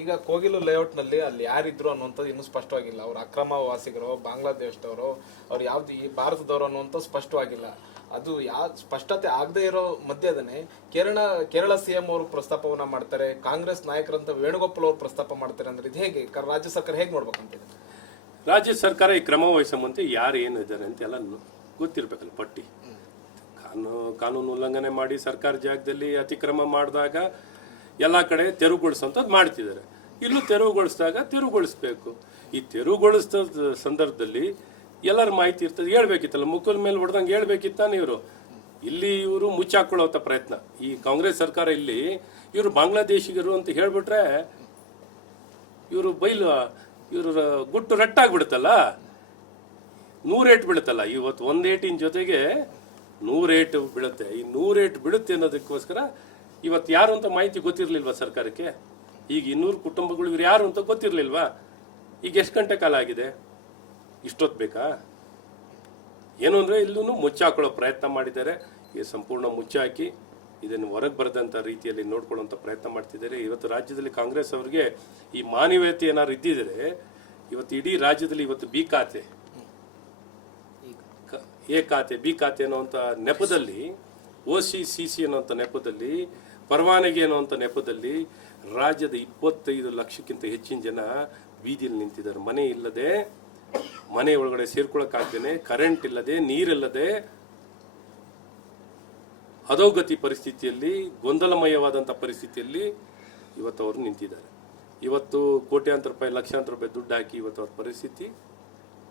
ಈಗ ಕೋಗಿಲು ಲೇಔಟ್ ನಲ್ಲಿ ಅಲ್ಲಿ ಯಾರಿದ್ರು ಅನ್ನುವಂಥದ್ದು ಇನ್ನೂ ಸ್ಪಷ್ಟವಾಗಿಲ್ಲ. ಅವ್ರು ಅಕ್ರಮ ವಾಸಿಗರು, ಬಾಂಗ್ಲಾದೇಶದವರು, ಅವ್ರು ಯಾವ್ದು ಈ ಭಾರತದವರು ಅನ್ನುವಂಥ ಸ್ಪಷ್ಟವಾಗಿಲ್ಲ. ಅದು ಸ್ಪಷ್ಟತೆ ಆಗದೆ ಇರೋ ಮಧ್ಯದನೆ ಕೇರಳ ಸಿಎಂ ಅವರು ಪ್ರಸ್ತಾಪವನ್ನ ಮಾಡ್ತಾರೆ, ಕಾಂಗ್ರೆಸ್ ನಾಯಕರಂತ ವೇಣುಗೋಪಾಲ್ ಅವರು ಪ್ರಸ್ತಾಪ ಮಾಡ್ತಾರೆ. ಅಂದ್ರೆ ಇದು ಹೇಗೆ ರಾಜ್ಯ ಸರ್ಕಾರ ಹೇಗೆ ನೋಡ್ಬೇಕಂತಿದೆ? ರಾಜ್ಯ ಸರ್ಕಾರ ಈ ಕ್ರಮ ವಹಿಸುವಂತೆ ಯಾರು ಏನಿದ್ದಾರೆ ಅಂತ ಎಲ್ಲ ಗೊತ್ತಿರ್ಬೇಕಲ್ಲ. ಪಟ್ಟಿ ಕಾನೂನು ಉಲ್ಲಂಘನೆ ಮಾಡಿ ಸರ್ಕಾರ ಜಾಗದಲ್ಲಿ ಅತಿಕ್ರಮ ಮಾಡಿದಾಗ ಎಲ್ಲ ಕಡೆ ತೆರವುಗೊಳಿಸುವಂಥದ್ದು ಮಾಡ್ತಿದ್ದಾರೆ. ಇಲ್ಲೂ ತೆರವುಗೊಳಿಸಿದಾಗ ತೆರವುಗೊಳಿಸ್ಬೇಕು. ಈ ತೆರವುಗೊಳಿಸಿದ ಸಂದರ್ಭದಲ್ಲಿ ಎಲ್ಲರ ಮಾಹಿತಿ ಇರ್ತದೆ, ಹೇಳ್ಬೇಕಿತ್ತಲ್ಲ, ಮುಖದ ಮೇಲೆ ಹೊಡೆದಂಗೆ ಹೇಳ್ಬೇಕಿತ್ತಾನೆ. ಇಲ್ಲಿ ಇವರು ಮುಚ್ಚಾಕೊಳ್ಳುವಂಥ ಪ್ರಯತ್ನ ಈ ಕಾಂಗ್ರೆಸ್ ಸರ್ಕಾರ. ಇಲ್ಲಿ ಇವರು ಬಾಂಗ್ಲಾದೇಶಿಗರು ಅಂತ ಹೇಳ್ಬಿಟ್ರೆ ಇವರು ಗುಟ್ಟು ರಟ್ಟಾಗ್ಬಿಡುತ್ತಲ್ಲ, 100 ಏಟು ಬೀಳುತ್ತಲ್ಲ. ಇವತ್ತು 1 ಏಟಿನ ಜೊತೆಗೆ 100 ಏಟು ಬೀಳುತ್ತೆ. ಈ 100 ಏಟು ಬೀಳುತ್ತೆ ಅನ್ನೋದಕ್ಕೋಸ್ಕರ ಇವತ್ತು ಯಾರು ಅಂತ ಮಾಹಿತಿ ಗೊತ್ತಿರಲಿಲ್ವಾ ಸರ್ಕಾರಕ್ಕೆ? ಈಗ 200 ಕುಟುಂಬಗಳು ಇವ್ರು ಯಾರು ಅಂತ ಗೊತ್ತಿರಲಿಲ್ವಾ? ಈಗ ಎಷ್ಟು ಗಂಟೆ ಕಾಲ ಆಗಿದೆ? ಇಷ್ಟೊತ್ತು ಬೇಕಾ? ಏನು ಅಂದರೆ ಇಲ್ಲೂ ಮುಚ್ಚಾಕೊಳ್ಳೋ ಪ್ರಯತ್ನ ಮಾಡಿದ್ದಾರೆ. ಈ ಸಂಪೂರ್ಣ ಮುಚ್ಚಾಕಿ ಇದನ್ನು ಹೊರಗೆ ಬರದಂಥ ರೀತಿಯಲ್ಲಿ ನೋಡ್ಕೊಳ್ಳೋಂಥ ಪ್ರಯತ್ನ ಮಾಡ್ತಿದ್ದಾರೆ. ಇವತ್ತು ರಾಜ್ಯದಲ್ಲಿ ಕಾಂಗ್ರೆಸ್ ಅವರಿಗೆ ಈ ಮಾನವೀಯತೆ ಏನಾದ್ರು ಇದ್ದಿದ್ರೆ ಇವತ್ತು ಇಡೀ ರಾಜ್ಯದಲ್ಲಿ ಇವತ್ತು ಬಿ ಖಾತೆ, ಎ ಖಾತೆ, ಬಿ ಖಾತೆ ಅನ್ನೋಂಥ ನೆಪದಲ್ಲಿ, OCCC ಅನ್ನೋಂಥ ನೆಪದಲ್ಲಿ, ಪರವಾನಗಿ ಅನ್ನೋಂಥ ನೆಪದಲ್ಲಿ ರಾಜ್ಯದ 25 ಲಕ್ಷಕ್ಕಿಂತ ಹೆಚ್ಚಿನ ಜನ ಬೀದಿಯಲ್ಲಿ ನಿಂತಿದ್ದಾರೆ. ಮನೆ ಇಲ್ಲದೆ, ಮನೆ ಒಳಗಡೆ ಸೇರ್ಕೊಳ್ಳೋಕ್ಕಾಗ್ದೇನೆ, ಕರೆಂಟ್ ಇಲ್ಲದೆ, ನೀರಿಲ್ಲದೆ, ಅಧೋಗತಿ ಪರಿಸ್ಥಿತಿಯಲ್ಲಿ, ಗೊಂದಲಮಯವಾದಂಥ ಪರಿಸ್ಥಿತಿಯಲ್ಲಿ ಇವತ್ತು ಅವರು ನಿಂತಿದ್ದಾರೆ. ಇವತ್ತು ಕೋಟ್ಯಾಂತರ ರೂಪಾಯಿ, ಲಕ್ಷಾಂತರ ರೂಪಾಯಿ ದುಡ್ಡು ಹಾಕಿ ಇವತ್ತು ಅವ್ರ ಪರಿಸ್ಥಿತಿ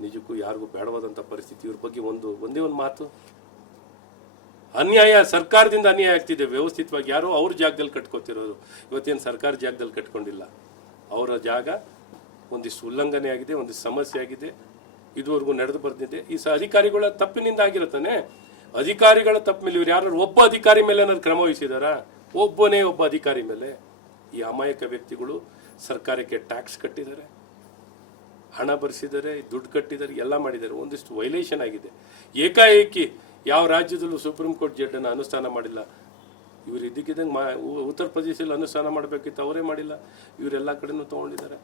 ನಿಜಕ್ಕೂ ಯಾರಿಗೂ ಬೇಡವಾದಂಥ ಪರಿಸ್ಥಿತಿ. ಇವ್ರ ಬಗ್ಗೆ ಒಂದೇ ಒಂದು ಮಾತು, ಅನ್ಯಾಯ, ಸರ್ಕಾರದಿಂದ ಅನ್ಯಾಯ ಆಗ್ತಿದೆ. ವ್ಯವಸ್ಥಿತವಾಗಿ ಯಾರೋ ಅವ್ರ ಜಾಗದಲ್ಲಿ ಕಟ್ಕೋತಿರೋರು. ಇವತ್ತೇನು ಸರ್ಕಾರ ಜಾಗದಲ್ಲಿ ಕಟ್ಕೊಂಡಿಲ್ಲ, ಅವರ ಜಾಗ ಒಂದಿಷ್ಟು ಉಲ್ಲಂಘನೆ ಆಗಿದೆ, ಒಂದಿಷ್ಟು ಸಮಸ್ಯೆ ಆಗಿದೆ, ಇದುವರೆಗೂ ನಡೆದು ಬರ್ತಿದೆ. ಈ ಅಧಿಕಾರಿಗಳ ತಪ್ಪಿನಿಂದ ಆಗಿರುತ್ತಾನೆ. ಅಧಿಕಾರಿಗಳ ತಪ್ಪ ಮೇಲೆ ಇವ್ರು ಯಾರು ಒಬ್ಬ ಅಧಿಕಾರಿ ಮೇಲೆ ಏನಾದ್ರು ಕ್ರಮ ವಹಿಸಿದಾರ? ಒಬ್ಬ ಅಧಿಕಾರಿ ಮೇಲೆ. ಈ ಅಮಾಯಕ ವ್ಯಕ್ತಿಗಳು ಸರ್ಕಾರಕ್ಕೆ ಟ್ಯಾಕ್ಸ್ ಕಟ್ಟಿದ್ದಾರೆ, ಹಣ ಭರಿಸಿದ್ದಾರೆ, ದುಡ್ಡು ಕಟ್ಟಿದ್ದಾರೆ, ಎಲ್ಲ ಮಾಡಿದ್ದಾರೆ. ಒಂದಿಷ್ಟು ವೈಲೇಷನ್ ಆಗಿದೆ. ಏಕಾಏಕಿ ಯಾವ ರಾಜ್ಯದಲ್ಲೂ ಸುಪ್ರೀಂ ಕೋರ್ಟ್ ಜಡ್ಡನ್ನು ಅನುಷ್ಠಾನ ಮಾಡಿಲ್ಲ. ಇವರು ಇದ್ದಕ್ಕಿದ್ದಂಗೆ ಉತ್ತರ ಪ್ರದೇಶದಲ್ಲಿ ಅನುಷ್ಠಾನ ಮಾಡಬೇಕಿತ್ತು, ಅವರೇ ಮಾಡಿಲ್ಲ. ಇವರೆಲ್ಲ ಕಡೆನೂ ತೊಗೊಂಡಿದ್ದಾರೆ.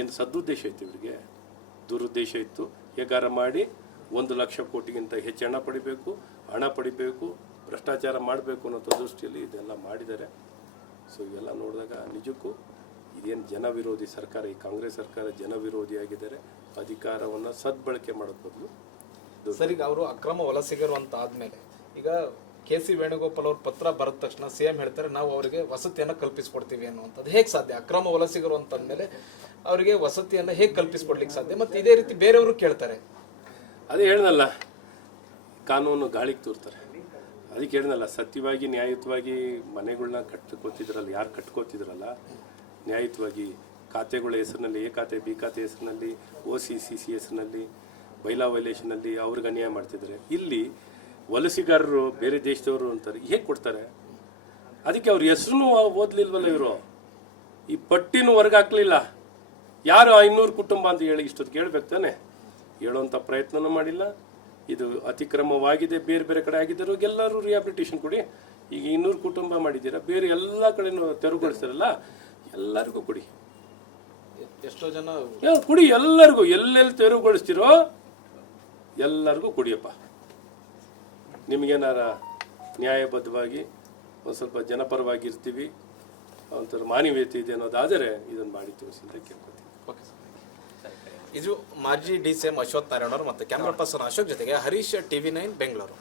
ಏನು ಸದುದ್ದೇಶ ಇತ್ತು ಇವರಿಗೆ? ದುರುದ್ದೇಶ ಇತ್ತು. ಹೇಗಾರ ಮಾಡಿ 1 ಲಕ್ಷ ಕೋಟಿಗಿಂತ ಹೆಚ್ಚು ಹಣ ಪಡಿಬೇಕು, ಭ್ರಷ್ಟಾಚಾರ ಮಾಡಬೇಕು ಅನ್ನೋ ದೃಷ್ಟಿಯಲ್ಲಿ ಇದೆಲ್ಲ ಮಾಡಿದ್ದಾರೆ. ಸೊ ಇವೆಲ್ಲ ನೋಡಿದಾಗ ನಿಜಕ್ಕೂ ಇದೇನು ಜನವಿರೋಧಿ ಸರ್ಕಾರ, ಈ ಕಾಂಗ್ರೆಸ್ ಸರ್ಕಾರ ಜನವಿರೋಧಿ ಆಗಿದ್ದಾರೆ. ಅಧಿಕಾರವನ್ನು ಸದ್ಬಳಕೆ ಮಾಡೋದ್ ಬದಲು ಸರ್, ಈಗ ಅವರು ಅಕ್ರಮ ವಲಸಿಗರು ಅಂತ ಆದ್ಮೇಲೆ ಈಗ KC ವೇಣುಗೋಪಾಲ್ ಅವ್ರ ಪತ್ರ ಬರೆದ ತಕ್ಷಣ ಸಿಎಂ ಹೇಳ್ತಾರೆ ನಾವು ಅವರಿಗೆ ವಸತಿಯನ್ನು ಕಲ್ಪಿಸ್ಕೊಡ್ತೀವಿ ಅನ್ನುವಂಥದ್ದು. ಹೇಗೆ ಸಾಧ್ಯ? ಅಕ್ರಮ ವಲಸಿಗರು ಅಂತ ಅಂದಮೇಲೆ ಅವರಿಗೆ ವಸತಿಯನ್ನು ಹೇಗೆ ಕಲ್ಪಿಸ್ಕೊಡ್ಲಿಕ್ಕೆ ಸಾಧ್ಯ? ಮತ್ತು ಇದೇ ರೀತಿ ಬೇರೆಯವರು ಕೇಳ್ತಾರೆ. ಅದೇ ಹೇಳ್ದಲ್ಲ, ಕಾನೂನು ಗಾಳಿಗೆ ತೂರ್ತಾರೆ. ಅದಕ್ಕೆ ಹೇಳ್ದಲ್ಲ, ಸತ್ಯವಾಗಿ ನ್ಯಾಯಯುತವಾಗಿ ಮನೆಗಳನ್ನ ಕಟ್ಕೋತಿದ್ರಲ್ಲ, ಯಾರು ಕಟ್ಕೋತಿದ್ರಲ್ಲ ನ್ಯಾಯಯುತವಾಗಿ, ಖಾತೆಗಳ ಹೆಸರಿನಲ್ಲಿ, ಎ ಖಾತೆ, ಬಿ ಖಾತೆ ಹೆಸರಿನಲ್ಲಿ, OCCC ಹೆಸರಿನಲ್ಲಿ, ಬೈಲಾ ವೈಲೇಷನಲ್ಲಿ ಅವ್ರಿಗೆ ಅನ್ಯಾಯ ಮಾಡ್ತಿದ್ದಾರೆ. ಇಲ್ಲಿ ವಲಸಿಗಾರರು ಬೇರೆ ದೇಶದವರು ಅಂತಾರೆ, ಹೇಗೆ ಕೊಡ್ತಾರೆ? ಅದಕ್ಕೆ ಅವ್ರ ಹೆಸರು ಓದ್ಲಿಲ್ವಲ್ಲ ಇವರು, ಈ ಪಟ್ಟಿನೂ ಹೊರಗೆ ಹಾಕ್ಲಿಲ್ಲ. ಯಾರು 500 ಕುಟುಂಬ ಅಂತ ಹೇಳಿ ಇಷ್ಟೊತ್ತಿಗೆ ಹೇಳ್ಬೇಕು ತಾನೆ? ಹೇಳೋಂಥ ಪ್ರಯತ್ನನೂ ಮಾಡಿಲ್ಲ. ಇದು ಅತಿಕ್ರಮವಾಗಿದೆ, ಬೇರೆ ಬೇರೆ ಕಡೆ ಆಗಿದ್ದರು ಎಲ್ಲರೂ ರಿಹಾಬಿಲಿಟೇಷನ್ ಕೊಡಿ. ಈಗ 200 ಕುಟುಂಬ ಮಾಡಿದ್ದೀರಾ, ಬೇರೆ ಎಲ್ಲ ಕಡೆನೂ ತೆರವುಗೊಳಿಸ್ತಾರಲ್ಲ, ಎಲ್ಲರಿಗೂ ಕೊಡಿ. ಎಷ್ಟೋ ಜನ ಕೊಡಿ, ಎಲ್ಲರಿಗೂ, ಎಲ್ಲೆಲ್ಲಿ ತೆರವುಗೊಳಿಸ್ತಿರೋ ಎಲ್ಲರಿಗೂ ಕೊಡಿಯಪ್ಪ. ನಿಮಗೇನಾರ ನ್ಯಾಯಬದ್ಧವಾಗಿ ಒಂದು ಸ್ವಲ್ಪ ಜನಪರವಾಗಿರ್ತೀವಿ, ಒಂಥರ ಮಾನವೀಯತೆ ಇದೆ ಅನ್ನೋದಾದರೆ ಇದನ್ನು ಮಾಡಿ ತೋರಿಸಿ ಅಂತ ಕೇಳ್ಕೊತೀವಿ. ಇದು ಮಾಜಿ DCM ಅಶ್ವಥ್ ನಾರಾಯಣ ಅವರು ಮತ್ತು ಕ್ಯಾಮ್ರಾ ಪರ್ಸನ್ ಅಶೋಕ್ ಜೊತೆಗೆ ಹರೀಶ್, TV9 ಬೆಂಗಳೂರು.